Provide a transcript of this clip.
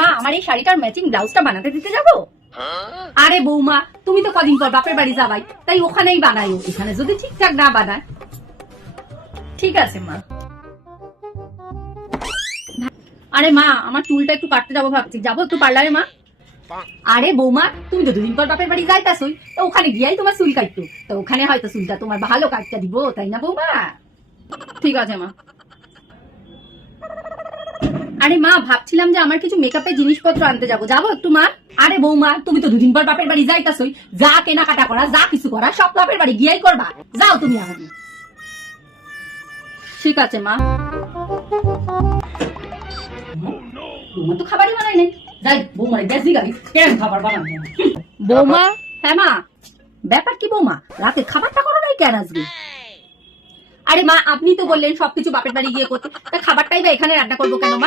মা আমার এই শাড়িটার ম্যাচিং ব্লাউজটা বানাতে দিতে যাবো। আরে বৌমা তুমি তো কদিন পর বাপের বাড়ি যাবাই, তাই ওখানেই বানাইও, এখানে যদি ঠিকঠাক না বানায়। ঠিক আছে মা। আরে মা আমার চুলটা একটু কাটতে যাবো ভাবছি, যাবো একটু পার্লারে মা। আরে বৌমা তুমি তো দুদিন পর বাপের বাড়ি যাইতাছই, তো ওখানে গিয়াই তোমার চুল কাটতো, তো ওখানে হয়তো চুলটা তোমার ভালো কাটটা দিব, তাই না বৌমা? ঠিক আছে মা। আরে মা ভাবছিলাম যে আমার কিছু মেকআপের জিনিসপত্র আনতে যাবো, যাবো একটু মা। আরে বৌমা তুমি তো দুদিন পর বাপের বাড়ি যাইতাছই, যা কেনাকাটা করা যা কিছু করা সব বাপের বাড়ি গিয়াই করবা, যাও তুমি আমাকে। ঠিক আছে মা। বৌমা তো খাবারই বানাই নাই, যাই বৌমার বেশি গাড়ি কেন খাবার বানাবো। বৌমা। হ্যাঁ মা। ব্যাপার কি বৌমা, রাতে খাবারটা করো নাই কেন আজকে? আরে মা আপনি তো বললেন সবকিছু বাপের বাড়ি গিয়ে করতে, তা খাবারটাই বা এখানে রান্না করবো কেন মা?